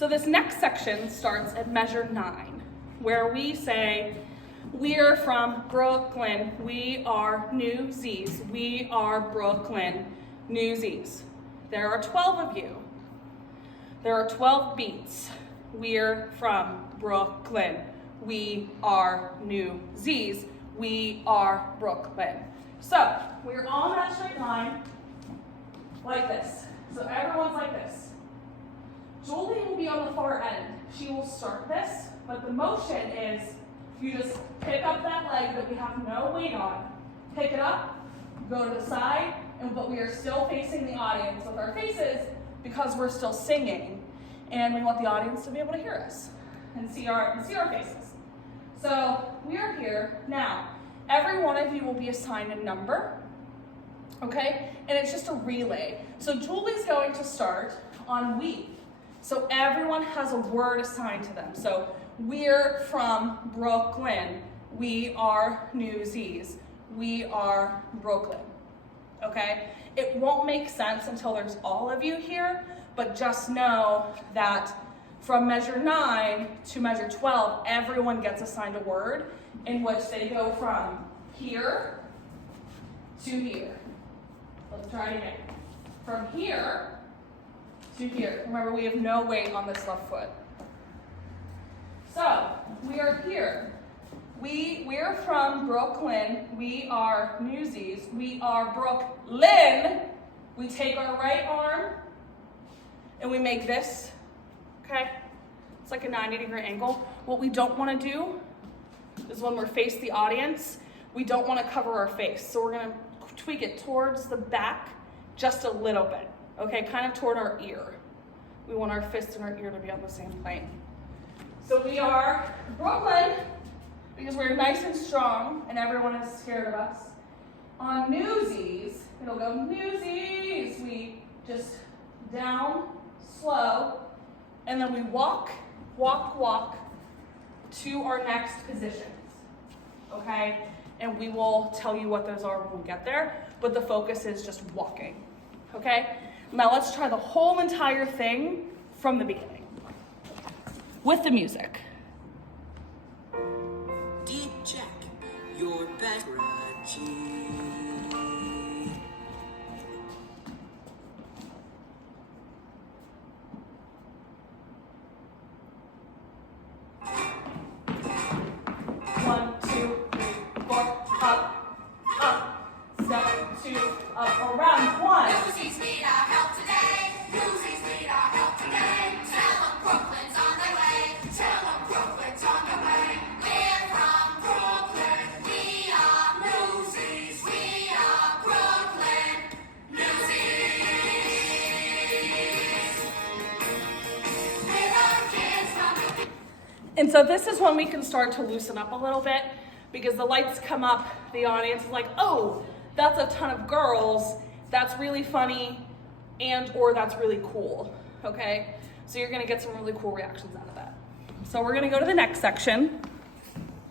So this next section starts at measure 9, where we say, we're from Brooklyn, we are Newsies, we are Brooklyn, Newsies. There are 12 of you. There are 12 beats. We're from Brooklyn, we are Newsies, we are Brooklyn. So we're all in that straight line, like this. So everyone's like this. Julie will be on the far end. She will start this, but the motion is you just pick up that leg that we have no weight on, pick it up, go to the side, but we are still facing the audience with our faces because we're still singing, and we want the audience to be able to hear us and see our faces. So we are here now. Every one of you will be assigned a number, okay? And it's just a relay. So Julie's going to start on we. So everyone has a word assigned to them. So we're from Brooklyn. We are Newsies. We are Brooklyn, okay? It won't make sense until there's all of you here, but just know that from measure 9 to measure 12, everyone gets assigned a word in which they go from here to here. Let's try it again. From here to here. Remember, we have no weight on this left foot. So, we are here. We're from Brooklyn. We are Newsies. We are Brooklyn. We take our right arm and we make this, okay? It's like a 90-degree angle. What we don't want to do is when we're face the audience, we don't want to cover our face. So we're going to tweak it towards the back just a little bit, okay? Kind of toward our ear. We want our fist and our ear to be on the same plane. So we are Brooklyn because we're nice and strong and everyone is scared of us. On Newsies, it'll go Newsies. We just down, slow, and then we walk, walk, walk to our next positions, okay? And we will tell you what those are when we get there, but the focus is just walking, okay? Now let's try the whole entire thing from the beginning with the music. Deep Jack, your back, Raji. One, two, three, four, up, up, step, 2, up, around, 1. Newsies need our help today. Newsies need our help today. Tell them Brooklyn's on their way. Tell them Brooklyn's on their way. We're from Brooklyn. We are Newsies. We are Brooklyn. Newsies. With our kids from And so this is when we can start to loosen up a little bit because the lights come up, the audience is like, oh, that's a ton of girls, that's really funny, and or that's really cool, okay? So you're gonna get some really cool reactions out of that. So we're gonna go to the next section.